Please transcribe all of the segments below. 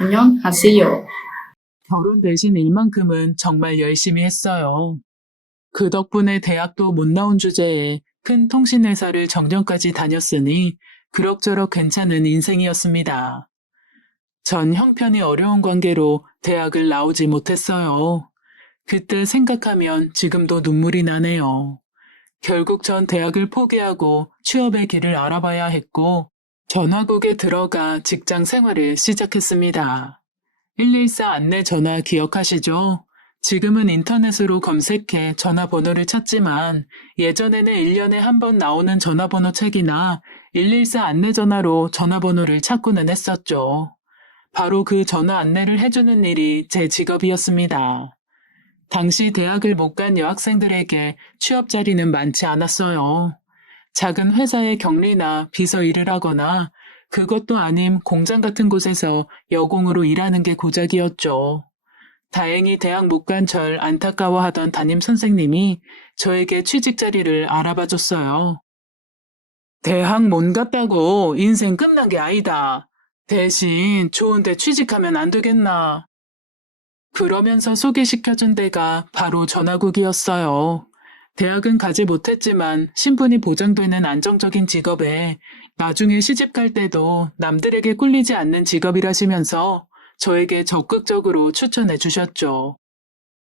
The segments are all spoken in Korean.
안녕하세요. 결혼 대신 일만큼은 정말 열심히 했어요. 그 덕분에 대학도 못 나온 주제에 큰 통신회사를 정년까지 다녔으니 그럭저럭 괜찮은 인생이었습니다. 전 형편이 어려운 관계로 대학을 나오지 못했어요. 그때 생각하면 지금도 눈물이 나네요. 결국 전 대학을 포기하고 취업의 길을 알아봐야 했고 전화국에 들어가 직장 생활을 시작했습니다. 114 안내 전화 기억하시죠? 지금은 인터넷으로 검색해 전화번호를 찾지만 예전에는 1년에 한 번 나오는 전화번호 책이나 114 안내 전화로 전화번호를 찾고는 했었죠. 바로 그 전화 안내를 해주는 일이 제 직업이었습니다. 당시 대학을 못 간 여학생들에게 취업 자리는 많지 않았어요. 작은 회사의 격리나 비서 일을 하거나 그것도 아님 공장 같은 곳에서 여공으로 일하는 게 고작이었죠. 다행히 대학 못 간 절 안타까워하던 담임 선생님이 저에게 취직 자리를 알아봐 줬어요. 대학 못 갔다고 인생 끝난 게 아니다. 대신 좋은데 취직하면 안 되겠나. 그러면서 소개시켜준 데가 바로 전화국이었어요. 대학은 가지 못했지만 신분이 보장되는 안정적인 직업에 나중에 시집 갈 때도 남들에게 꿀리지 않는 직업이라시면서 저에게 적극적으로 추천해 주셨죠.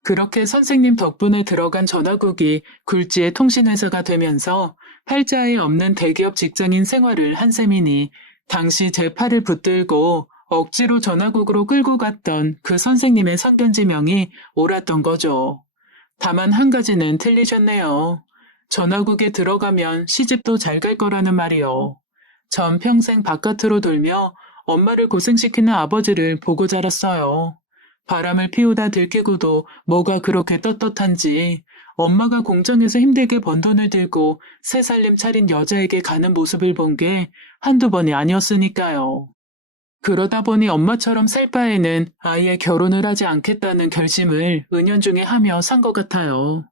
그렇게 선생님 덕분에 들어간 전화국이 굴지의 통신회사가 되면서 팔자에 없는 대기업 직장인 생활을 한 셈이니 당시 제 팔을 붙들고 억지로 전화국으로 끌고 갔던 그 선생님의 선견지명이 옳았던 거죠. 다만 한 가지는 틀리셨네요. 전화국에 들어가면 시집도 잘 갈 거라는 말이요. 전 평생 바깥으로 돌며 엄마를 고생시키는 아버지를 보고 자랐어요. 바람을 피우다 들키고도 뭐가 그렇게 떳떳한지 엄마가 공장에서 힘들게 번 돈을 들고 새 살림 차린 여자에게 가는 모습을 본 게 한두 번이 아니었으니까요. 그러다 보니 엄마처럼 살 바에는 아예 결혼을 하지 않겠다는 결심을 은연중에 하며 산 것 같아요.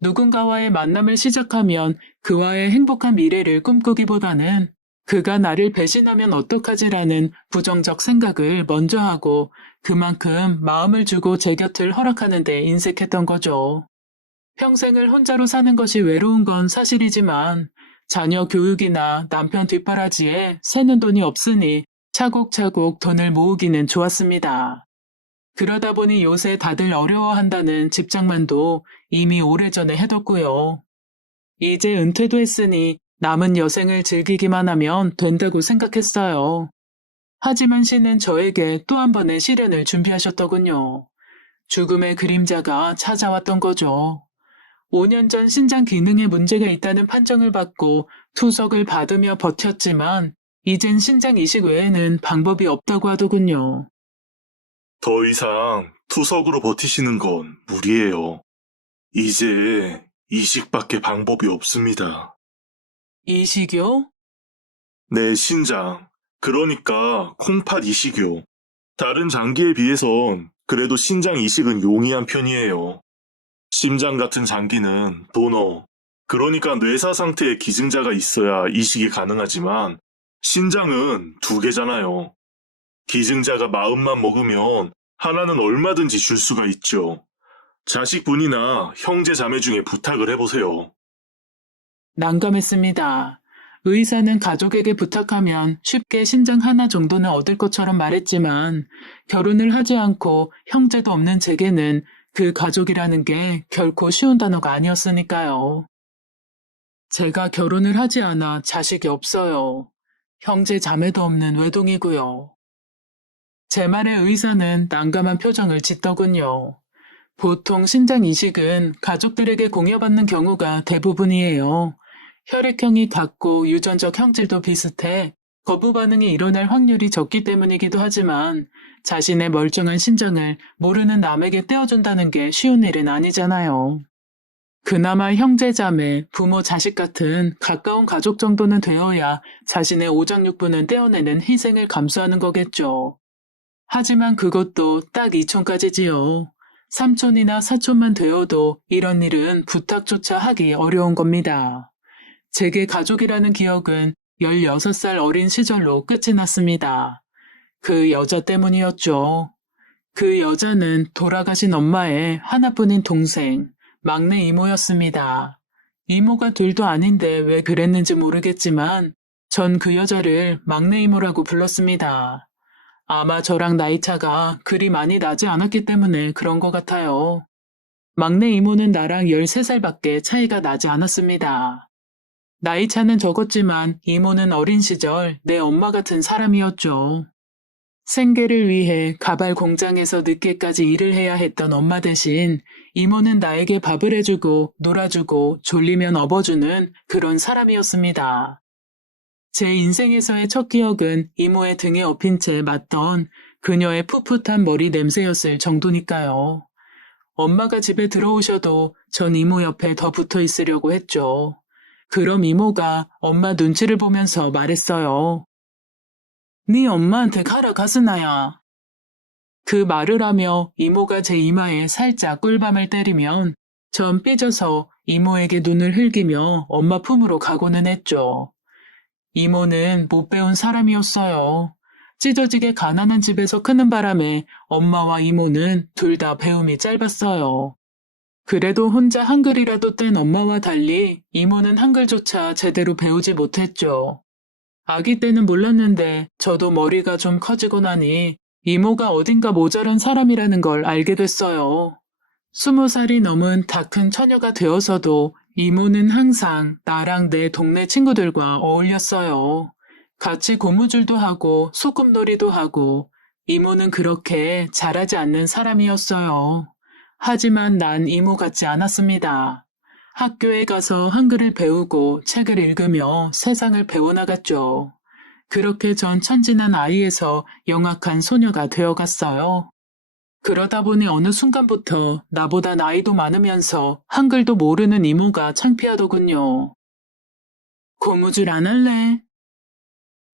누군가와의 만남을 시작하면 그와의 행복한 미래를 꿈꾸기보다는 그가 나를 배신하면 어떡하지라는 부정적 생각을 먼저 하고 그만큼 마음을 주고 제 곁을 허락하는 데 인색했던 거죠. 평생을 혼자로 사는 것이 외로운 건 사실이지만 자녀 교육이나 남편 뒷바라지에 새는 돈이 없으니 차곡차곡 돈을 모으기는 좋았습니다. 그러다 보니 요새 다들 어려워한다는 직장만도 이미 오래전에 해뒀고요. 이제 은퇴도 했으니 남은 여생을 즐기기만 하면 된다고 생각했어요. 하지만 신은 저에게 또 한 번의 시련을 준비하셨더군요. 죽음의 그림자가 찾아왔던 거죠. 5년 전 신장 기능에 문제가 있다는 판정을 받고 투석을 받으며 버텼지만 이젠 신장 이식 외에는 방법이 없다고 하더군요. 더 이상 투석으로 버티시는 건 무리예요. 이제 이식밖에 방법이 없습니다. 이식이요? 내 신장, 그러니까 콩팥 이식이요. 다른 장기에 비해선 그래도 신장 이식은 용이한 편이에요. 심장 같은 장기는 도너, 그러니까 뇌사 상태의 기증자가 있어야 이식이 가능하지만 신장은 두 개잖아요. 기증자가 마음만 먹으면 하나는 얼마든지 줄 수가 있죠. 자식분이나 형제 자매 중에 부탁을 해보세요. 난감했습니다. 의사는 가족에게 부탁하면 쉽게 신장 하나 정도는 얻을 것처럼 말했지만 결혼을 하지 않고 형제도 없는 제게는 그 가족이라는 게 결코 쉬운 단어가 아니었으니까요. 제가 결혼을 하지 않아 자식이 없어요. 형제 자매도 없는 외동이고요. 제 말에 의사는 난감한 표정을 짓더군요. 보통 신장 이식은 가족들에게 공여받는 경우가 대부분이에요. 혈액형이 같고 유전적 형질도 비슷해 거부 반응이 일어날 확률이 적기 때문이기도 하지만 자신의 멀쩡한 신장을 모르는 남에게 떼어준다는 게 쉬운 일은 아니잖아요. 그나마 형제 자매, 부모 자식 같은 가까운 가족 정도는 되어야 자신의 오장육부는 떼어내는 희생을 감수하는 거겠죠. 하지만 그것도 딱 이촌까지지요. 삼촌이나 사촌만 되어도 이런 일은 부탁조차 하기 어려운 겁니다. 제게 가족이라는 기억은 16살 어린 시절로 끝이 났습니다. 그 여자 때문이었죠. 그 여자는 돌아가신 엄마의 하나뿐인 동생, 막내 이모였습니다. 이모가 둘도 아닌데 왜 그랬는지 모르겠지만 전 그 여자를 막내 이모라고 불렀습니다. 아마 저랑 나이 차가 그리 많이 나지 않았기 때문에 그런 것 같아요. 막내 이모는 나랑 13살밖에 차이가 나지 않았습니다. 나이 차는 적었지만 이모는 어린 시절 내 엄마 같은 사람이었죠. 생계를 위해 가발 공장에서 늦게까지 일을 해야 했던 엄마 대신 이모는 나에게 밥을 해주고 놀아주고 졸리면 업어주는 그런 사람이었습니다. 제 인생에서의 첫 기억은 이모의 등에 업힌 채 맡던 그녀의 풋풋한 머리 냄새였을 정도니까요. 엄마가 집에 들어오셔도 전 이모 옆에 더 붙어 있으려고 했죠. 그럼 이모가 엄마 눈치를 보면서 말했어요. 네 엄마한테 가라 가스나야. 그 말을 하며 이모가 제 이마에 살짝 꿀밤을 때리면 전 삐져서 이모에게 눈을 흘기며 엄마 품으로 가고는 했죠. 이모는 못 배운 사람이었어요. 찢어지게 가난한 집에서 크는 바람에 엄마와 이모는 둘 다 배움이 짧았어요. 그래도 혼자 한글이라도 뗀 엄마와 달리 이모는 한글조차 제대로 배우지 못했죠. 아기 때는 몰랐는데 저도 머리가 좀 커지고 나니 이모가 어딘가 모자란 사람이라는 걸 알게 됐어요. 20살이 넘은 다 큰 처녀가 되어서도 이모는 항상 나랑 내 동네 친구들과 어울렸어요. 같이 고무줄도 하고 소꿉놀이도 하고 이모는 그렇게 잘하지 않는 사람이었어요. 하지만 난 이모 같지 않았습니다. 학교에 가서 한글을 배우고 책을 읽으며 세상을 배워나갔죠. 그렇게 전 천진한 아이에서 영악한 소녀가 되어갔어요. 그러다 보니 어느 순간부터 나보다 나이도 많으면서 한글도 모르는 이모가 창피하더군요. 고무줄 안 할래?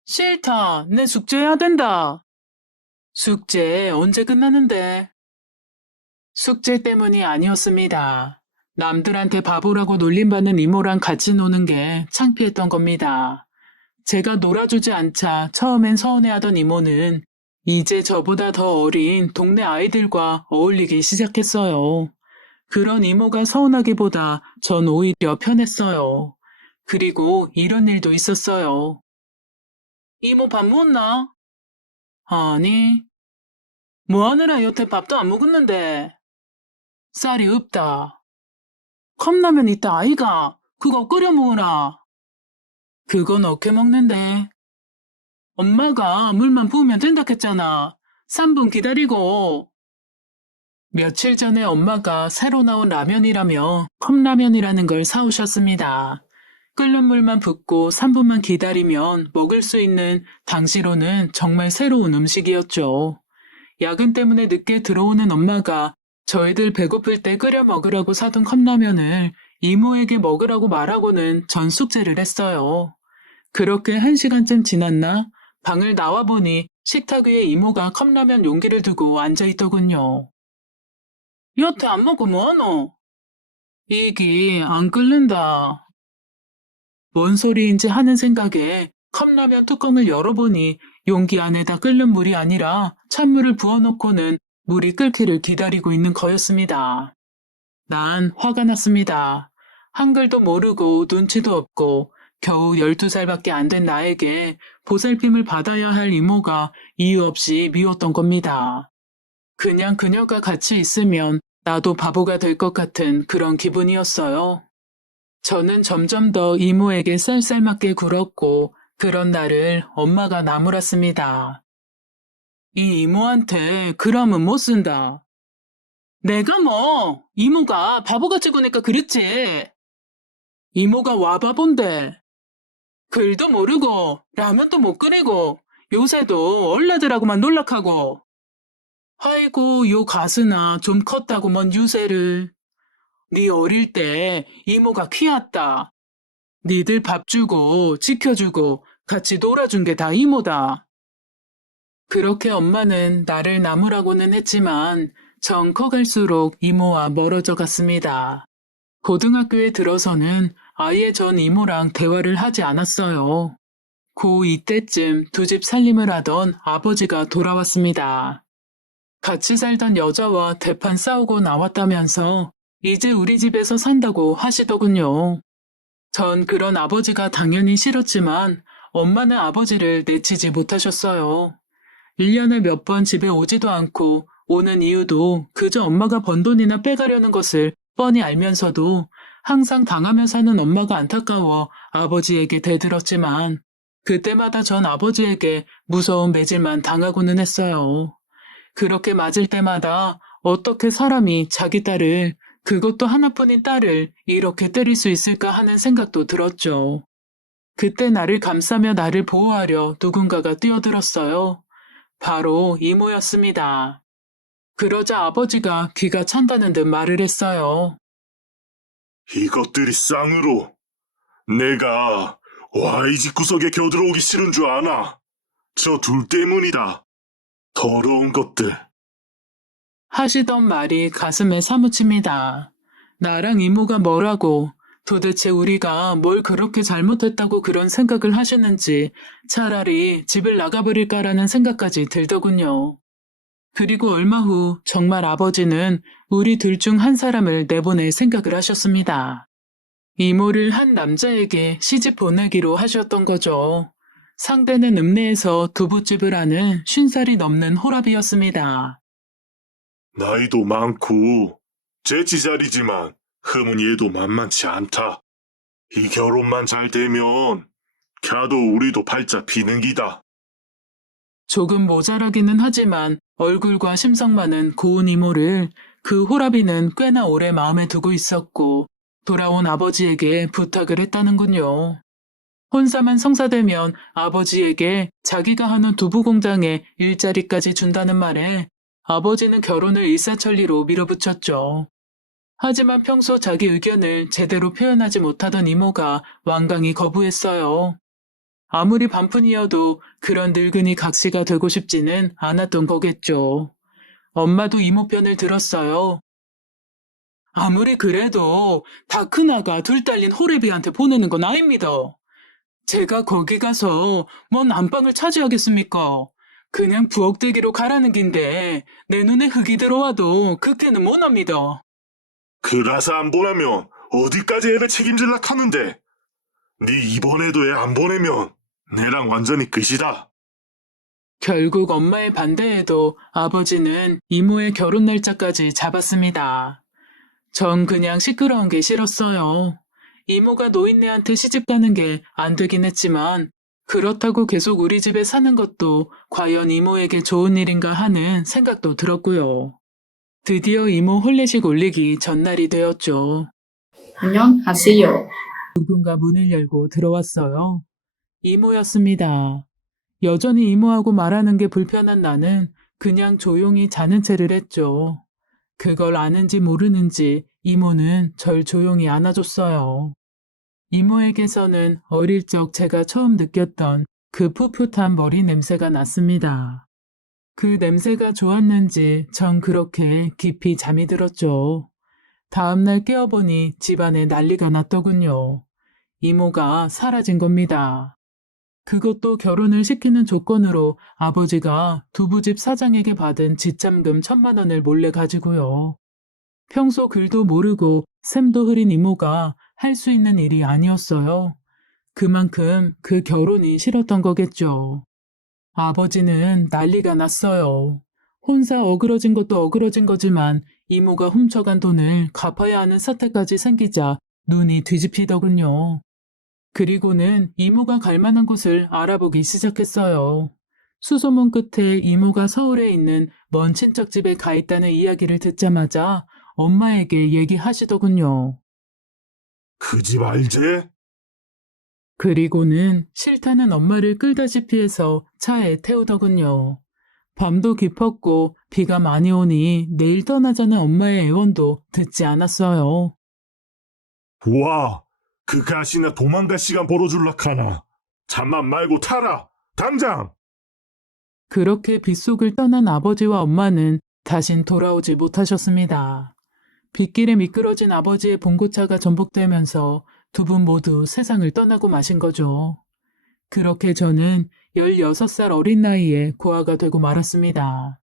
싫다. 내 숙제해야 된다. 숙제 언제 끝나는데? 숙제 때문이 아니었습니다. 남들한테 바보라고 놀림받는 이모랑 같이 노는 게 창피했던 겁니다. 제가 놀아주지 않자 처음엔 서운해하던 이모는 이제 저보다 더 어린 동네 아이들과 어울리기 시작했어요. 그런 이모가 서운하기보다 전 오히려 편했어요. 그리고 이런 일도 있었어요. 이모 밥 먹었나? 아니. 뭐 하느라 여태 밥도 안 먹었는데. 쌀이 없다. 컵라면 있다 아이가. 그거 끓여 먹으라. 그건 어떻게 먹는데? 엄마가 물만 부으면 된다 했잖아. 3분 기다리고. 며칠 전에 엄마가 새로 나온 라면이라며 컵라면이라는 걸 사오셨습니다. 끓는 물만 붓고 3분만 기다리면 먹을 수 있는 당시로는 정말 새로운 음식이었죠. 야근 때문에 늦게 들어오는 엄마가 저희들 배고플 때 끓여 먹으라고 사둔 컵라면을 이모에게 먹으라고 말하고는 전 숙제를 했어요. 그렇게 1시간쯤 지났나? 방을 나와보니 식탁 위에 이모가 컵라면 용기를 두고 앉아있더군요. 여태 안 먹고 뭐하노? 이게 안 끓는다. 뭔 소리인지 하는 생각에 컵라면 뚜껑을 열어보니 용기 안에다 끓는 물이 아니라 찬물을 부어놓고는 물이 끓기를 기다리고 있는 거였습니다. 난 화가 났습니다. 한글도 모르고 눈치도 없고 겨우 12살밖에 안 된 나에게 보살핌을 받아야 할 이모가 이유 없이 미웠던 겁니다. 그냥 그녀가 같이 있으면 나도 바보가 될 것 같은 그런 기분이었어요. 저는 점점 더 이모에게 쌀쌀맞게 굴었고 그런 날을 엄마가 나무랐습니다. 이 이모한테 그러면 못 쓴다. 내가 뭐 이모가 바보같이 구니까 그랬지. 이모가 와 바본데. 글도 모르고 라면도 못 끓이고 요새도 얼라들하고만 놀락하고. 아이고 요 가스나 좀 컸다고 먼 유세를. 네 어릴 때 이모가 키웠다. 니들 밥 주고 지켜주고 같이 놀아준 게 다 이모다. 그렇게 엄마는 나를 나무라고는 했지만 전 커갈수록 이모와 멀어져 갔습니다. 고등학교에 들어서는 아예 전 이모랑 대화를 하지 않았어요. 고 이때쯤 두 집 살림을 하던 아버지가 돌아왔습니다. 같이 살던 여자와 대판 싸우고 나왔다면서 이제 우리 집에서 산다고 하시더군요. 전 그런 아버지가 당연히 싫었지만 엄마는 아버지를 내치지 못하셨어요. 1년에 몇 번 집에 오지도 않고 오는 이유도 그저 엄마가 번 돈이나 빼가려는 것을 뻔히 알면서도 항상 당하며 사는 엄마가 안타까워 아버지에게 대들었지만 그때마다 전 아버지에게 무서운 매질만 당하고는 했어요. 그렇게 맞을 때마다 어떻게 사람이 자기 딸을, 그것도 하나뿐인 딸을 이렇게 때릴 수 있을까 하는 생각도 들었죠. 그때 나를 감싸며 나를 보호하려 누군가가 뛰어들었어요. 바로 이모였습니다. 그러자 아버지가 귀가 찬다는 듯 말을 했어요. 이것들이 쌍으로 내가 이 집 구석에 겨들어오기 싫은 줄 아나? 저 둘 때문이다. 더러운 것들. 하시던 말이 가슴에 사무칩니다. 나랑 이모가 뭐라고, 도대체 우리가 뭘 그렇게 잘못했다고 그런 생각을 하시는지 차라리 집을 나가버릴까라는 생각까지 들더군요. 그리고 얼마 후 정말 아버지는 우리 둘 중 한 사람을 내보낼 생각을 하셨습니다. 이모를 한 남자에게 시집 보내기로 하셨던 거죠. 상대는 읍내에서 두부집을 하는 50살이 넘는 호랍이었습니다. 나이도 많고 제 지자리지만 흠은 얘도 만만치 않다. 이 결혼만 잘 되면 갸도 우리도 팔자 비는 기다. 조금 모자라기는 하지만 얼굴과 심성만은 고운 이모를 그 호랍이는 꽤나 오래 마음에 두고 있었고 돌아온 아버지에게 부탁을 했다는군요. 혼사만 성사되면 아버지에게 자기가 하는 두부 공장에 일자리까지 준다는 말에 아버지는 결혼을 일사천리로 밀어붙였죠. 하지만 평소 자기 의견을 제대로 표현하지 못하던 이모가 완강히 거부했어요. 아무리 반푼이어도 그런 늙은이 각시가 되고 싶지는 않았던 거겠죠. 엄마도 이모 편을 들었어요. 아무리 그래도 다 큰아가 둘 딸린 호래비한테 보내는 건 아닙니다. 제가 거기 가서 뭔 안방을 차지하겠습니까? 그냥 부엌대기로 가라는 긴데 내 눈에 흙이 들어와도 그렇게는 못합니다. 그라서 안 보내면 어디까지 애를 책임질라 하는데? 네 이번에도 애 안 보내면 내랑 완전히 끝이다. 결국 엄마의 반대에도 아버지는 이모의 결혼 날짜까지 잡았습니다. 전 그냥 시끄러운 게 싫었어요. 이모가 노인네한테 시집 가는 게 안 되긴 했지만 그렇다고 계속 우리 집에 사는 것도 과연 이모에게 좋은 일인가 하는 생각도 들었고요. 드디어 이모 혼례식 올리기 전날이 되었죠. 안녕하세요. 누군가 문을 열고 들어왔어요. 이모였습니다. 여전히 이모하고 말하는 게 불편한 나는 그냥 조용히 자는 채를 했죠. 그걸 아는지 모르는지 이모는 절 조용히 안아줬어요. 이모에게서는 어릴 적 제가 처음 느꼈던 그 풋풋한 머리 냄새가 났습니다. 그 냄새가 좋았는지 전 그렇게 깊이 잠이 들었죠. 다음날 깨어보니 집안에 난리가 났더군요. 이모가 사라진 겁니다. 그것도 결혼을 시키는 조건으로 아버지가 두부집 사장에게 받은 지참금 1,000만 원을 몰래 가지고요. 평소 글도 모르고 셈도 흐린 이모가 할 수 있는 일이 아니었어요. 그만큼 그 결혼이 싫었던 거겠죠. 아버지는 난리가 났어요. 혼자 어그러진 것도 어그러진 거지만 이모가 훔쳐간 돈을 갚아야 하는 사태까지 생기자 눈이 뒤집히더군요. 그리고는 이모가 갈 만한 곳을 알아보기 시작했어요. 수소문 끝에 이모가 서울에 있는 먼 친척집에 가 있다는 이야기를 듣자마자 엄마에게 얘기하시더군요. 그 집 알지? 그리고는 싫다는 엄마를 끌다시피 해서 차에 태우더군요. 밤도 깊었고 비가 많이 오니 내일 떠나자는 엄마의 애원도 듣지 않았어요. 와, 그 가시나 도망갈 시간 벌어줄라 카나. 잠만 말고 타라, 당장! 그렇게 빗속을 떠난 아버지와 엄마는 다신 돌아오지 못하셨습니다. 빗길에 미끄러진 아버지의 봉고차가 전복되면서 두 분 모두 세상을 떠나고 마신 거죠. 그렇게 저는 16살 어린 나이에 고아가 되고 말았습니다.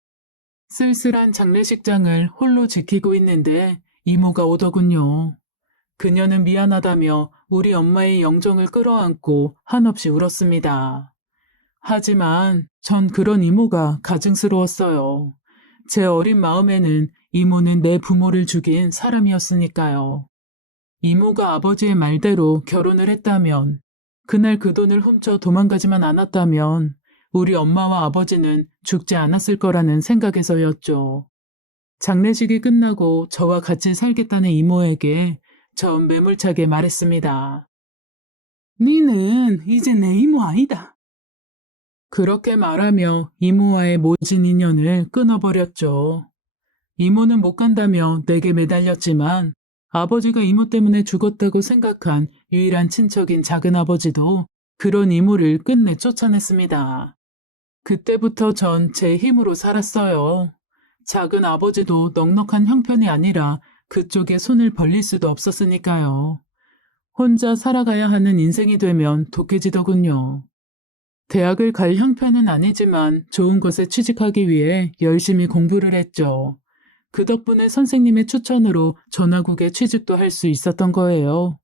쓸쓸한 장례식장을 홀로 지키고 있는데 이모가 오더군요. 그녀는 미안하다며 우리 엄마의 영정을 끌어안고 한없이 울었습니다. 하지만 전 그런 이모가 가증스러웠어요. 제 어린 마음에는 이모는 내 부모를 죽인 사람이었으니까요. 이모가 아버지의 말대로 결혼을 했다면, 그날 그 돈을 훔쳐 도망가지만 않았다면 우리 엄마와 아버지는 죽지 않았을 거라는 생각에서였죠. 장례식이 끝나고 저와 같이 살겠다는 이모에게 전 매몰차게 말했습니다. 니는 이제 내 이모 아니다. 그렇게 말하며 이모와의 모진 인연을 끊어버렸죠. 이모는 못 간다며 내게 매달렸지만 아버지가 이모 때문에 죽었다고 생각한 유일한 친척인 작은아버지도 그런 이모를 끝내 쫓아냈습니다. 그때부터 전 제 힘으로 살았어요. 작은아버지도 넉넉한 형편이 아니라 그쪽에 손을 벌릴 수도 없었으니까요. 혼자 살아가야 하는 인생이 되면 독해지더군요. 대학을 갈 형편은 아니지만 좋은 곳에 취직하기 위해 열심히 공부를 했죠. 그 덕분에 선생님의 추천으로 전화국에 취직도 할 수 있었던 거예요.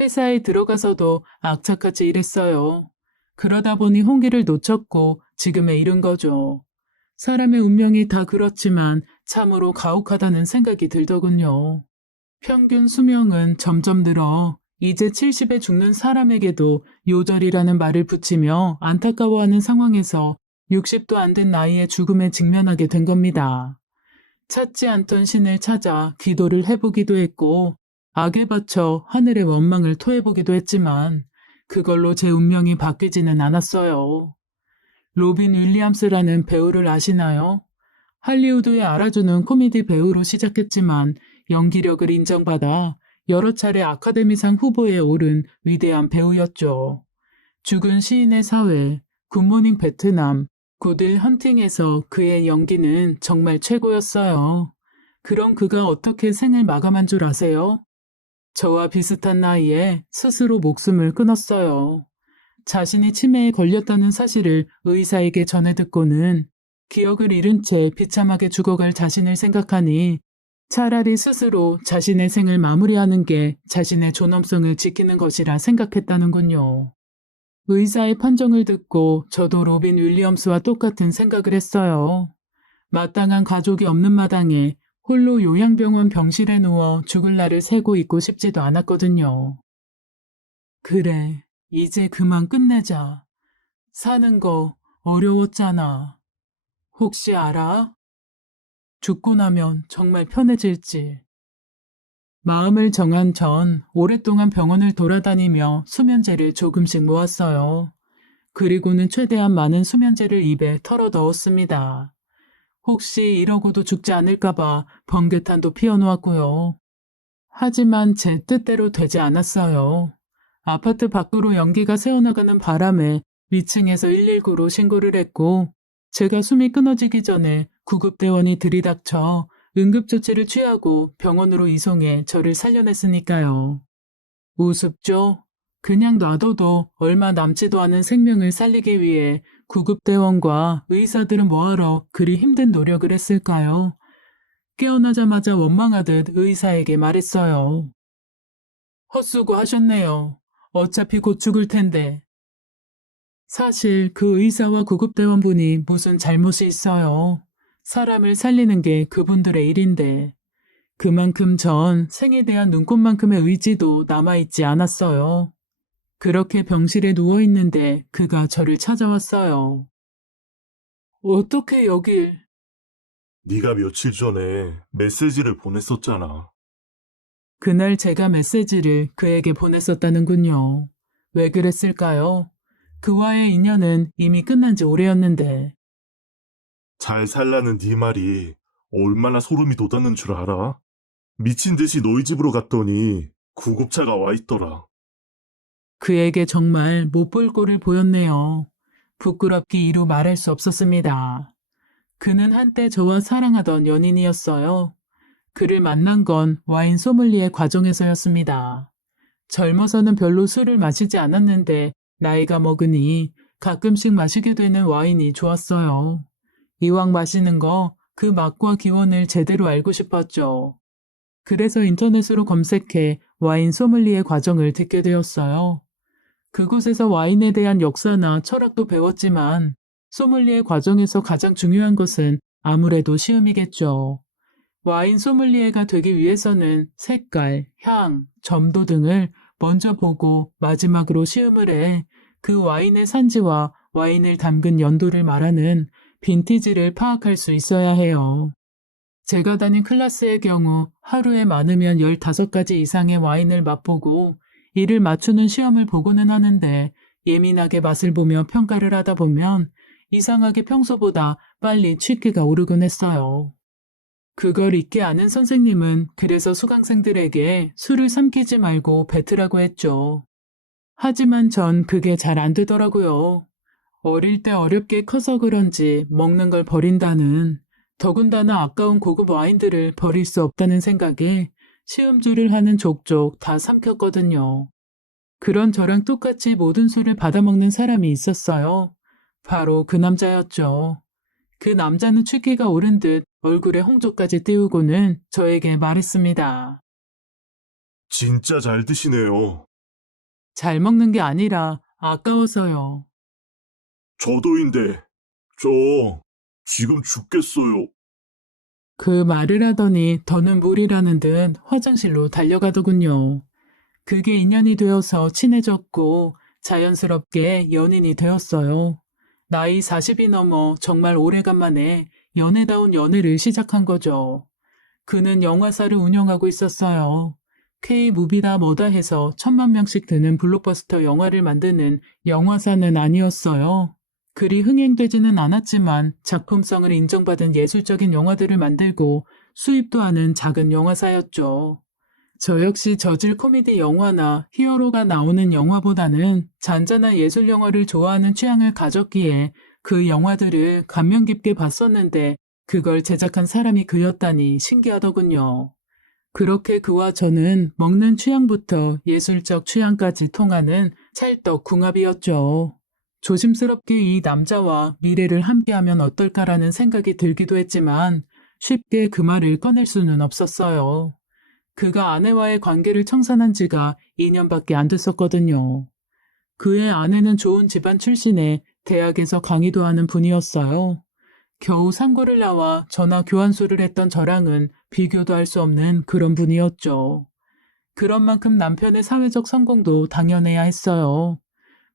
회사에 들어가서도 악착같이 일했어요. 그러다 보니 홍기를 놓쳤고 지금에 이른 거죠. 사람의 운명이 다 그렇지만 참으로 가혹하다는 생각이 들더군요. 평균 수명은 점점 늘어 이제 70에 죽는 사람에게도 요절이라는 말을 붙이며 안타까워하는 상황에서 60도 안 된 나이에 죽음에 직면하게 된 겁니다. 찾지 않던 신을 찾아 기도를 해보기도 했고 악에 바쳐 하늘의 원망을 토해보기도 했지만 그걸로 제 운명이 바뀌지는 않았어요. 로빈 윌리엄스라는 배우를 아시나요? 할리우드에 알아주는 코미디 배우로 시작했지만 연기력을 인정받아 여러 차례 아카데미상 후보에 오른 위대한 배우였죠. 죽은 시인의 사회, 굿모닝 베트남, 굿윌 헌팅에서 그의 연기는 정말 최고였어요. 그럼 그가 어떻게 생을 마감한 줄 아세요? 저와 비슷한 나이에 스스로 목숨을 끊었어요. 자신이 치매에 걸렸다는 사실을 의사에게 전해 듣고는 기억을 잃은 채 비참하게 죽어갈 자신을 생각하니 차라리 스스로 자신의 생을 마무리하는 게 자신의 존엄성을 지키는 것이라 생각했다는군요. 의사의 판정을 듣고 저도 로빈 윌리엄스와 똑같은 생각을 했어요. 마땅한 가족이 없는 마당에 홀로 요양병원 병실에 누워 죽을 날을 새고 있고 싶지도 않았거든요. 그래, 이제 그만 끝내자. 사는 거 어려웠잖아. 혹시 알아? 죽고 나면 정말 편해질지. 마음을 정한 전 오랫동안 병원을 돌아다니며 수면제를 조금씩 모았어요. 그리고는 최대한 많은 수면제를 입에 털어 넣었습니다. 혹시 이러고도 죽지 않을까봐 번개탄도 피워놓았고요. 하지만 제 뜻대로 되지 않았어요. 아파트 밖으로 연기가 새어나가는 바람에 위층에서 119로 신고를 했고 제가 숨이 끊어지기 전에 구급대원이 들이닥쳐 응급조치를 취하고 병원으로 이송해 저를 살려냈으니까요. 우습죠? 그냥 놔둬도 얼마 남지도 않은 생명을 살리기 위해 구급대원과 의사들은 뭐하러 그리 힘든 노력을 했을까요? 깨어나자마자 원망하듯 의사에게 말했어요. 헛수고 하셨네요. 어차피 곧 죽을 텐데. 사실 그 의사와 구급대원분이 무슨 잘못이 있어요. 사람을 살리는 게 그분들의 일인데. 그만큼 전 생에 대한 눈꽃만큼의 의지도 남아있지 않았어요. 그렇게 병실에 누워있는데 그가 저를 찾아왔어요. 어떻게 여길... 네가 며칠 전에 메시지를 보냈었잖아. 그날 제가 메시지를 그에게 보냈었다는군요. 왜 그랬을까요? 그와의 인연은 이미 끝난 지 오래였는데. 잘 살라는 네 말이 얼마나 소름이 돋았는 줄 알아? 미친 듯이 너희 집으로 갔더니 구급차가 와 있더라. 그에게 정말 못 볼 꼴을 보였네요. 부끄럽기 이루 말할 수 없었습니다. 그는 한때 저와 사랑하던 연인이었어요. 그를 만난 건 와인 소믈리에 과정에서였습니다. 젊어서는 별로 술을 마시지 않았는데 나이가 먹으니 가끔씩 마시게 되는 와인이 좋았어요. 이왕 마시는 거 그 맛과 기원을 제대로 알고 싶었죠. 그래서 인터넷으로 검색해 와인 소믈리에 과정을 듣게 되었어요. 그곳에서 와인에 대한 역사나 철학도 배웠지만 소믈리에 과정에서 가장 중요한 것은 아무래도 시음이겠죠. 와인 소믈리에가 되기 위해서는 색깔, 향, 점도 등을 먼저 보고 마지막으로 시음을 해 그 와인의 산지와 와인을 담근 연도를 말하는 빈티지를 파악할 수 있어야 해요. 제가 다닌 클래스의 경우 하루에 많으면 15가지 이상의 와인을 맛보고 이를 맞추는 시험을 보고는 하는데 예민하게 맛을 보며 평가를 하다 보면 이상하게 평소보다 빨리 취기가 오르곤 했어요. 그걸 잊게 아는 선생님은 그래서 수강생들에게 술을 삼키지 말고 뱉으라고 했죠. 하지만 전 그게 잘 안 되더라고요. 어릴 때 어렵게 커서 그런지 먹는 걸 버린다는, 더군다나 아까운 고급 와인들을 버릴 수 없다는 생각에 시음주를 하는 족족 다 삼켰거든요. 그런 저랑 똑같이 모든 술을 받아먹는 사람이 있었어요. 바로 그 남자였죠. 그 남자는 취기가 오른 듯 얼굴에 홍조까지 띄우고는 저에게 말했습니다. 진짜 잘 드시네요. 잘 먹는 게 아니라 아까워서요. 저도인데, 저 지금 죽겠어요. 그 말을 하더니 더는 무리라는 듯 화장실로 달려가더군요. 그게 인연이 되어서 친해졌고 자연스럽게 연인이 되었어요. 나이 40이 넘어 정말 오래간만에 연애다운 연애를 시작한 거죠. 그는 영화사를 운영하고 있었어요. K무비다 뭐다 해서 1,000만 명씩 드는 블록버스터 영화를 만드는 영화사는 아니었어요. 그리 흥행되지는 않았지만 작품성을 인정받은 예술적인 영화들을 만들고 수입도 하는 작은 영화사였죠. 저 역시 저질 코미디 영화나 히어로가 나오는 영화보다는 잔잔한 예술 영화를 좋아하는 취향을 가졌기에 그 영화들을 감명 깊게 봤었는데 그걸 제작한 사람이 그였다니 신기하더군요. 그렇게 그와 저는 먹는 취향부터 예술적 취향까지 통하는 찰떡궁합이었죠. 조심스럽게 이 남자와 미래를 함께하면 어떨까라는 생각이 들기도 했지만 쉽게 그 말을 꺼낼 수는 없었어요. 그가 아내와의 관계를 청산한 지가 2년밖에 안 됐었거든요. 그의 아내는 좋은 집안 출신에 대학에서 강의도 하는 분이었어요. 겨우 상고를 나와 전화 교환소를 했던 저랑은 비교도 할 수 없는 그런 분이었죠. 그런 만큼 남편의 사회적 성공도 당연해야 했어요.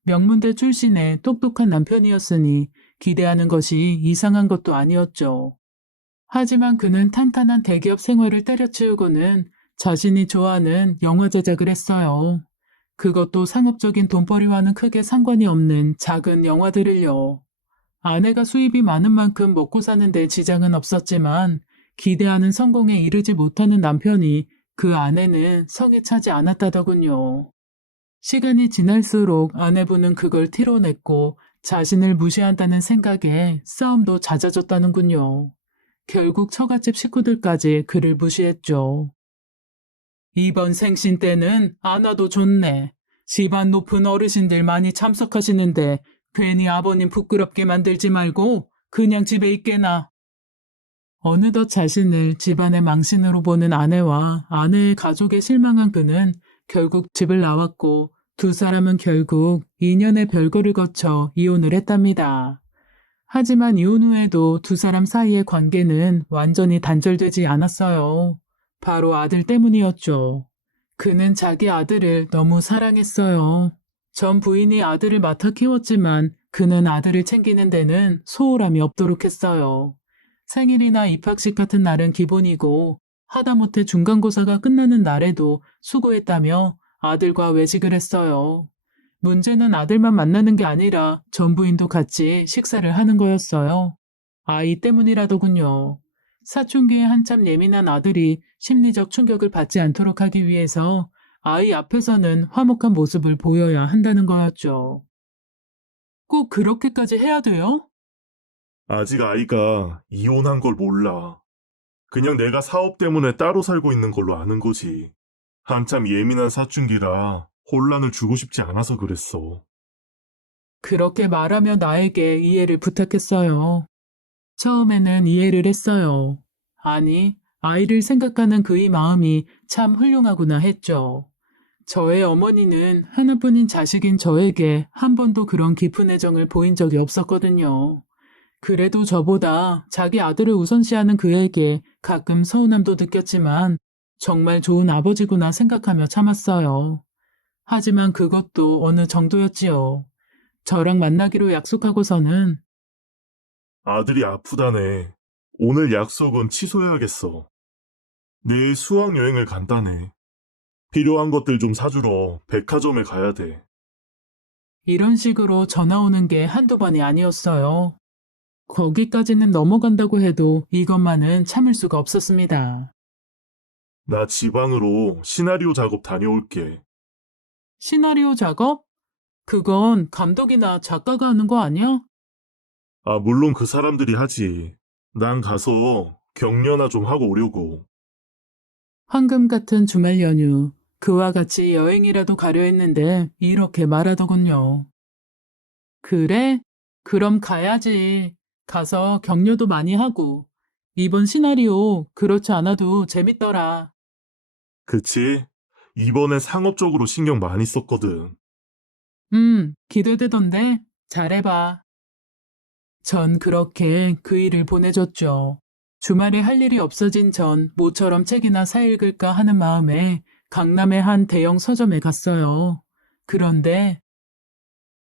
명문대 출신의 똑똑한 남편이었으니 기대하는 것이 이상한 것도 아니었죠. 하지만 그는 탄탄한 대기업 생활을 때려치우고는 자신이 좋아하는 영화 제작을 했어요. 그것도 상업적인 돈벌이와는 크게 상관이 없는 작은 영화들을요. 아내가 수입이 많은 만큼 먹고 사는데 지장은 없었지만 기대하는 성공에 이르지 못하는 남편이 그 아내는 성에 차지 않았다더군요. 시간이 지날수록 아내분은 그걸 티로냈고 자신을 무시한다는 생각에 싸움도 잦아졌다는군요. 결국 처갓집 식구들까지 그를 무시했죠. 이번 생신 때는 안 와도 좋네. 집안 높은 어르신들 많이 참석하시는데 괜히 아버님 부끄럽게 만들지 말고 그냥 집에 있게나. 어느덧 자신을 집안의 망신으로 보는 아내와 아내의 가족에 실망한 그는 결국 집을 나왔고 두 사람은 결국 2년의 별거를 거쳐 이혼을 했답니다. 하지만 이혼 후에도 두 사람 사이의 관계는 완전히 단절되지 않았어요. 바로 아들 때문이었죠. 그는 자기 아들을 너무 사랑했어요. 전 부인이 아들을 맡아 키웠지만 그는 아들을 챙기는 데는 소홀함이 없도록 했어요. 생일이나 입학식 같은 날은 기본이고 하다못해 중간고사가 끝나는 날에도 수고했다며 아들과 외식을 했어요. 문제는 아들만 만나는 게 아니라 전 부인도 같이 식사를 하는 거였어요. 아이 때문이라더군요. 사춘기에 한참 예민한 아들이 심리적 충격을 받지 않도록 하기 위해서 아이 앞에서는 화목한 모습을 보여야 한다는 거였죠. 꼭 그렇게까지 해야 돼요? 아직 아이가 이혼한 걸 몰라. 그냥 내가 사업 때문에 따로 살고 있는 걸로 아는 거지. 한참 예민한 사춘기라 혼란을 주고 싶지 않아서 그랬어. 그렇게 말하며 나에게 이해를 부탁했어요. 처음에는 이해를 했어요. 아니, 아이를 생각하는 그의 마음이 참 훌륭하구나 했죠. 저의 어머니는 하나뿐인 자식인 저에게 한 번도 그런 깊은 애정을 보인 적이 없었거든요. 그래도 저보다 자기 아들을 우선시하는 그에게 가끔 서운함도 느꼈지만 정말 좋은 아버지구나 생각하며 참았어요. 하지만 그것도 어느 정도였지요. 저랑 만나기로 약속하고서는 아들이 아프다네. 오늘 약속은 취소해야겠어. 내일 수학여행을 간다네. 필요한 것들 좀 사주러 백화점에 가야 돼. 이런 식으로 전화 오는 게 한두 번이 아니었어요. 거기까지는 넘어간다고 해도 이것만은 참을 수가 없었습니다. 나 지방으로 시나리오 작업 다녀올게. 시나리오 작업? 그건 감독이나 작가가 하는 거 아니야? 아, 물론 그 사람들이 하지. 난 가서 격려나 좀 하고 오려고. 황금 같은 주말 연휴, 그와 같이 여행이라도 가려 했는데 이렇게 말하더군요. 그래? 그럼 가야지. 가서 격려도 많이 하고. 이번 시나리오 그렇지 않아도 재밌더라. 그치? 이번엔 상업적으로 신경 많이 썼거든. 기대되던데. 잘해봐. 전 그렇게 그 일을 보내줬죠. 주말에 할 일이 없어진 전 모처럼 책이나 사 읽을까 하는 마음에 강남의 한 대형 서점에 갔어요. 그런데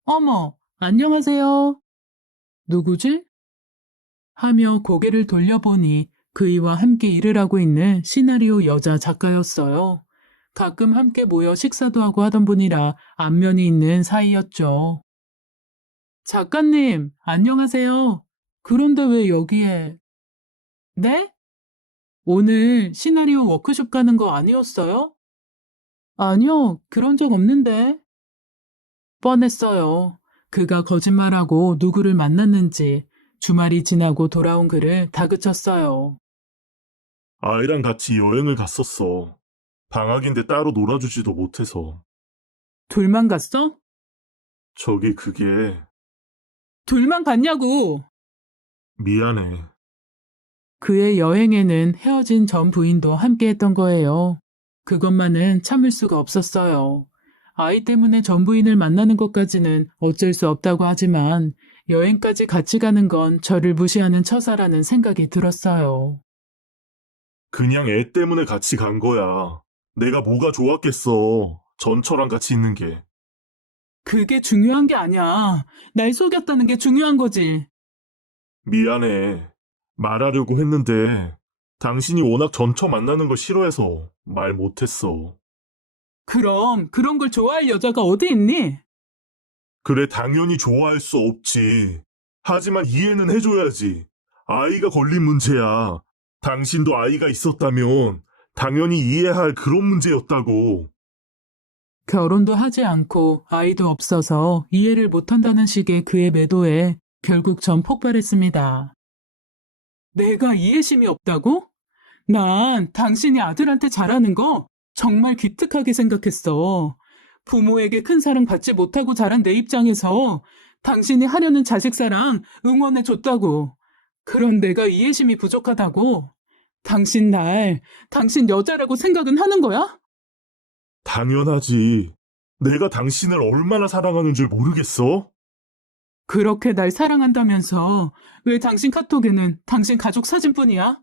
어머, 안녕하세요. 누구지? 하며 고개를 돌려보니 그이와 함께 일을 하고 있는 시나리오 여자 작가였어요. 가끔 함께 모여 식사도 하고 하던 분이라 안면이 있는 사이였죠. 작가님, 안녕하세요. 그런데 왜 여기에... 네? 오늘 시나리오 워크숍 가는 거 아니었어요? 아니요, 그런 적 없는데. 뻔했어요. 그가 거짓말하고 누구를 만났는지 주말이 지나고 돌아온 그를 다그쳤어요. 아이랑 같이 여행을 갔었어. 방학인데 따로 놀아주지도 못해서. 둘만 갔어? 저기 그게 둘만 갔냐고! 미안해. 그의 여행에는 헤어진 전 부인도 함께 했던 거예요. 그것만은 참을 수가 없었어요. 아이 때문에 전 부인을 만나는 것까지는 어쩔 수 없다고 하지만 여행까지 같이 가는 건 저를 무시하는 처사라는 생각이 들었어요. 그냥 애 때문에 같이 간 거야. 내가 뭐가 좋았겠어. 전처랑 같이 있는 게. 그게 중요한 게 아니야. 날 속였다는 게 중요한 거지. 미안해. 말하려고 했는데 당신이 워낙 전처 만나는 걸 싫어해서 말 못했어. 그럼 그런 걸 좋아할 여자가 어디 있니? 그래, 당연히 좋아할 수 없지. 하지만 이해는 해줘야지. 아이가 걸린 문제야. 당신도 아이가 있었다면 당연히 이해할 그런 문제였다고. 결혼도 하지 않고 아이도 없어서 이해를 못한다는 식의 그의 매도에 결국 전 폭발했습니다. 내가 이해심이 없다고? 난 당신이 아들한테 잘하는 거 정말 기특하게 생각했어. 부모에게 큰 사랑 받지 못하고 자란 내 입장에서 당신이 하려는 자식 사랑 응원해줬다고. 그런 내가 이해심이 부족하다고. 당신 여자라고 생각은 하는 거야? 당연하지. 내가 당신을 얼마나 사랑하는 줄 모르겠어? 그렇게 날 사랑한다면서 왜 당신 카톡에는 당신 가족 사진뿐이야?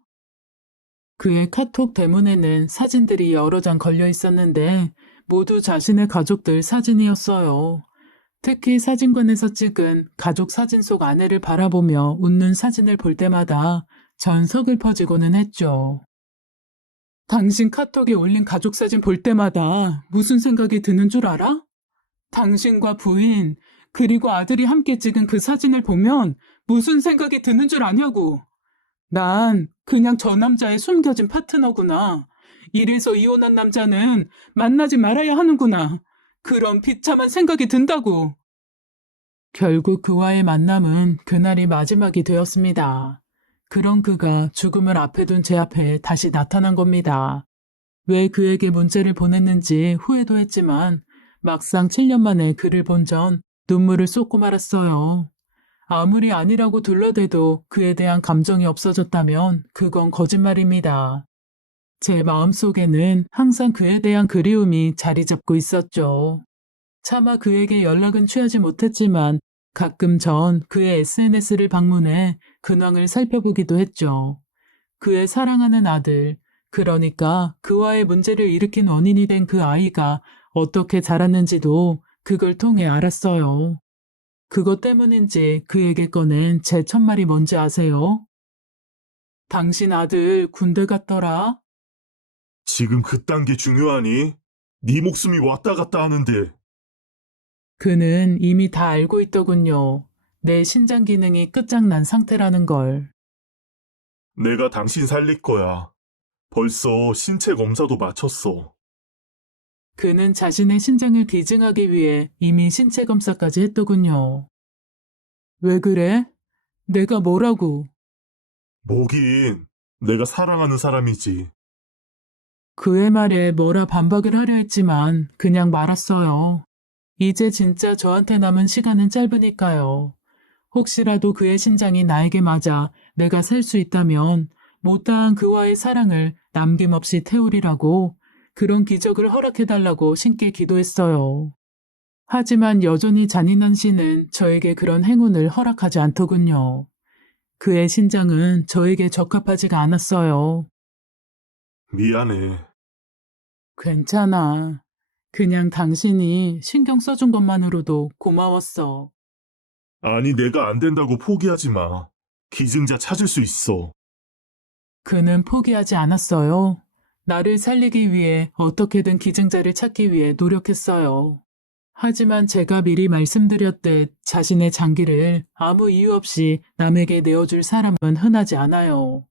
그의 카톡 대문에는 사진들이 여러 장 걸려 있었는데 모두 자신의 가족들 사진이었어요. 특히 사진관에서 찍은 가족 사진 속 아내를 바라보며 웃는 사진을 볼 때마다 전 서글퍼지고는 했죠. 당신 카톡에 올린 가족 사진 볼 때마다 무슨 생각이 드는 줄 알아? 당신과 부인, 그리고 아들이 함께 찍은 그 사진을 보면 무슨 생각이 드는 줄 아냐고. 난 그냥 저 남자의 숨겨진 파트너구나. 이래서 이혼한 남자는 만나지 말아야 하는구나. 그런 비참한 생각이 든다고. 결국 그와의 만남은 그날이 마지막이 되었습니다. 그런 그가 죽음을 앞에 둔 제 앞에 다시 나타난 겁니다. 왜 그에게 문자를 보냈는지 후회도 했지만 막상 7년 만에 그를 본 전 눈물을 쏟고 말았어요. 아무리 아니라고 둘러대도 그에 대한 감정이 없어졌다면 그건 거짓말입니다. 제 마음속에는 항상 그에 대한 그리움이 자리 잡고 있었죠. 차마 그에게 연락은 취하지 못했지만 가끔 전 그의 SNS를 방문해 근황을 살펴보기도 했죠. 그의 사랑하는 아들, 그러니까 그와의 문제를 일으킨 원인이 된 그 아이가 어떻게 자랐는지도 그걸 통해 알았어요. 그것 때문인지 그에게 꺼낸 제 첫말이 뭔지 아세요? 당신 아들 군대 갔더라? 지금 그딴 게 중요하니? 네 목숨이 왔다 갔다 하는데. 그는 이미 다 알고 있더군요. 내 신장 기능이 끝장난 상태라는 걸. 내가 당신 살릴 거야. 벌써 신체 검사도 마쳤어. 그는 자신의 신장을 기증하기 위해 이미 신체 검사까지 했더군요. 왜 그래? 내가 뭐라고? 뭐긴, 내가 사랑하는 사람이지. 그의 말에 뭐라 반박을 하려 했지만 그냥 말았어요. 이제 진짜 저한테 남은 시간은 짧으니까요. 혹시라도 그의 신장이 나에게 맞아 내가 살 수 있다면 못다한 그와의 사랑을 남김없이 태우리라고 그런 기적을 허락해달라고 신께 기도했어요. 하지만 여전히 잔인한 신은 저에게 그런 행운을 허락하지 않더군요. 그의 신장은 저에게 적합하지가 않았어요. 미안해. 괜찮아. 그냥 당신이 신경 써준 것만으로도 고마웠어. 아니, 내가 안 된다고 포기하지 마. 기증자 찾을 수 있어. 그는 포기하지 않았어요. 나를 살리기 위해 어떻게든 기증자를 찾기 위해 노력했어요. 하지만 제가 미리 말씀드렸듯 자신의 장기를 아무 이유 없이 남에게 내어줄 사람은 흔하지 않아요.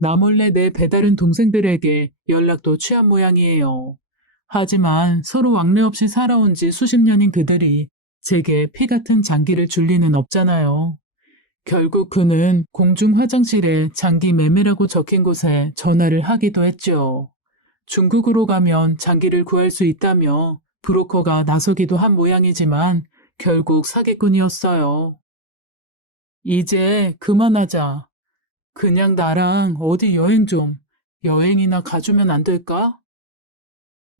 나 몰래 내 배다른 동생들에게 연락도 취한 모양이에요. 하지만 서로 왕래 없이 살아온 지 수십 년인 그들이 제게 피 같은 장기를 줄 리는 없잖아요. 결국 그는 공중 화장실에 장기 매매라고 적힌 곳에 전화를 하기도 했죠. 중국으로 가면 장기를 구할 수 있다며 브로커가 나서기도 한 모양이지만 결국 사기꾼이었어요. 이제 그만하자. 그냥 나랑 어디 여행이나 가주면 안 될까?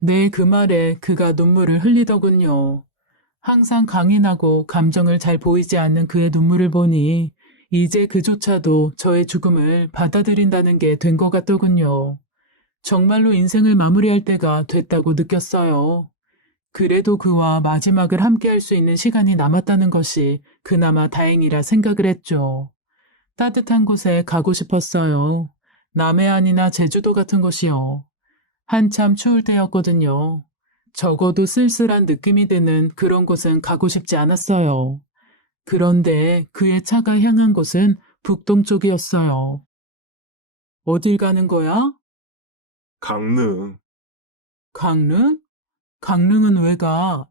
네, 그 말에 그가 눈물을 흘리더군요. 항상 강인하고 감정을 잘 보이지 않는 그의 눈물을 보니 이제 그조차도 저의 죽음을 받아들인다는 게 된 것 같더군요. 정말로 인생을 마무리할 때가 됐다고 느꼈어요. 그래도 그와 마지막을 함께할 수 있는 시간이 남았다는 것이 그나마 다행이라 생각을 했죠. 따뜻한 곳에 가고 싶었어요. 남해안이나 제주도 같은 곳이요. 한참 추울 때였거든요. 적어도 쓸쓸한 느낌이 드는 그런 곳은 가고 싶지 않았어요. 그런데 그의 차가 향한 곳은 북동쪽이었어요. 어딜 가는 거야? 강릉. 강릉? 강릉은 왜 가?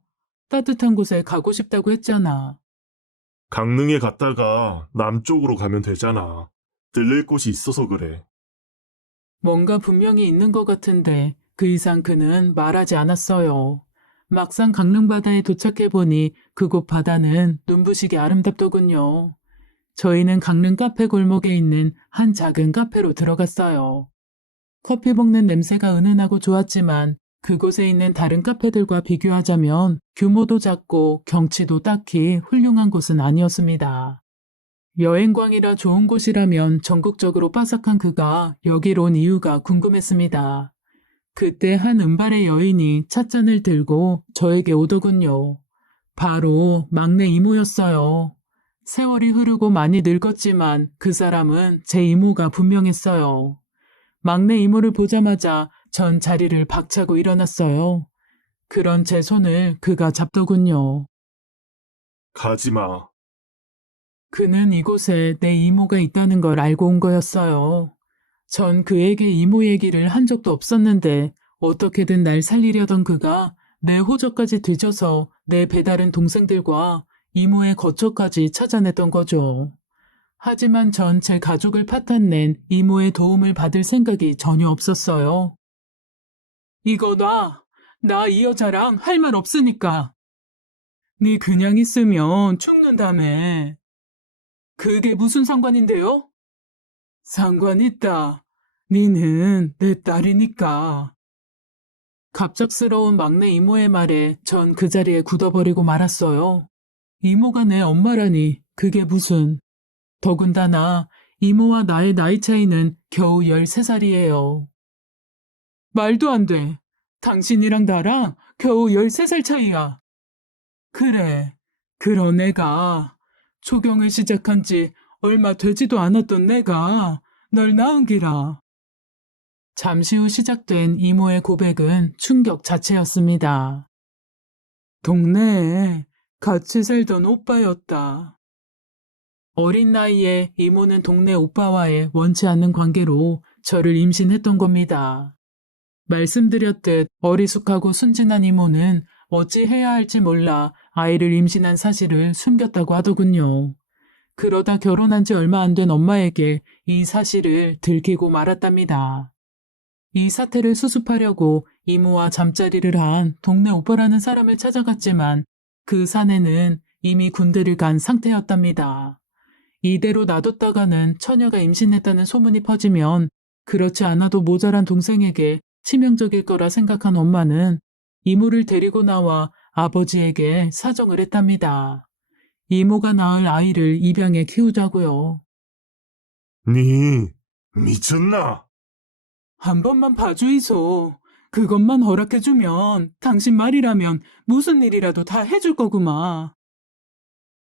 따뜻한 곳에 가고 싶다고 했잖아. 강릉에 갔다가 남쪽으로 가면 되잖아. 들릴 곳이 있어서 그래. 뭔가 분명히 있는 것 같은데 그 이상 그는 말하지 않았어요. 막상 강릉바다에 도착해보니 그곳 바다는 눈부시게 아름답더군요. 저희는 강릉 카페 골목에 있는 한 작은 카페로 들어갔어요. 커피 볶는 냄새가 은은하고 좋았지만 그곳에 있는 다른 카페들과 비교하자면 규모도 작고 경치도 딱히 훌륭한 곳은 아니었습니다. 여행광이라 좋은 곳이라면 전국적으로 빠삭한 그가 여길 온 이유가 궁금했습니다. 그때 한 은발의 여인이 찻잔을 들고 저에게 오더군요. 바로 막내 이모였어요. 세월이 흐르고 많이 늙었지만 그 사람은 제 이모가 분명했어요. 막내 이모를 보자마자 전 자리를 박차고 일어났어요. 그런 제 손을 그가 잡더군요. 가지 마. 그는 이곳에 내 이모가 있다는 걸 알고 온 거였어요. 전 그에게 이모 얘기를 한 적도 없었는데 어떻게든 날 살리려던 그가 내 호적까지 뒤져서 내 배다른 동생들과 이모의 거처까지 찾아냈던 거죠. 하지만 전 제 가족을 파탄낸 이모의 도움을 받을 생각이 전혀 없었어요. 이거 놔. 나 이 여자랑 할 말 없으니까. 네 그냥 있으면 죽는다며. 그게 무슨 상관인데요? 상관 있다. 니는 내 딸이니까. 갑작스러운 막내 이모의 말에 전 그 자리에 굳어버리고 말았어요. 이모가 내 엄마라니 그게 무슨. 더군다나 이모와 나의 나이 차이는 겨우 13살이에요. 말도 안 돼. 당신이랑 나랑 겨우 13살 차이야. 그래. 그런 애가 초경을 시작한 지 얼마 되지도 않았던 내가 널 낳은 기라. 잠시 후 시작된 이모의 고백은 충격 자체였습니다. 동네에 같이 살던 오빠였다. 어린 나이에 이모는 동네 오빠와의 원치 않는 관계로 저를 임신했던 겁니다. 말씀드렸듯 어리숙하고 순진한 이모는 어찌 해야 할지 몰라 아이를 임신한 사실을 숨겼다고 하더군요. 그러다 결혼한 지 얼마 안 된 엄마에게 이 사실을 들키고 말았답니다. 이 사태를 수습하려고 이모와 잠자리를 한 동네 오빠라는 사람을 찾아갔지만 그 사내는 이미 군대를 간 상태였답니다. 이대로 놔뒀다가는 처녀가 임신했다는 소문이 퍼지면 그렇지 않아도 모자란 동생에게 치명적일 거라 생각한 엄마는 이모를 데리고 나와 아버지에게 사정을 했답니다. 이모가 낳을 아이를 입양해 키우자고요. 니 미쳤나? 한 번만 봐주이소. 그것만 허락해주면 당신 말이라면 무슨 일이라도 다 해줄 거구마.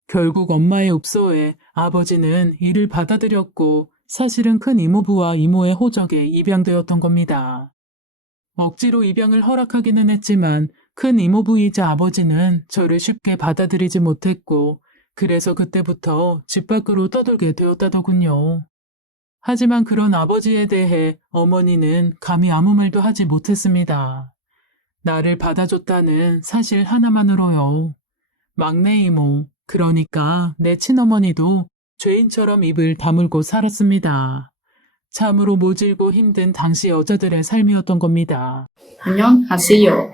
결국 엄마의 읍소에 아버지는 이를 받아들였고 사실은 큰 이모부와 이모의 호적에 입양되었던 겁니다. 억지로 입양을 허락하기는 했지만 큰 이모부이자 아버지는 저를 쉽게 받아들이지 못했고 그래서 그때부터 집 밖으로 떠돌게 되었다더군요. 하지만 그런 아버지에 대해 어머니는 감히 아무 말도 하지 못했습니다. 나를 받아줬다는 사실 하나만으로요. 막내 이모, 그러니까 내 친어머니도 죄인처럼 입을 다물고 살았습니다. 참으로 모질고 힘든 당시 여자들의 삶이었던 겁니다. 안녕하세요.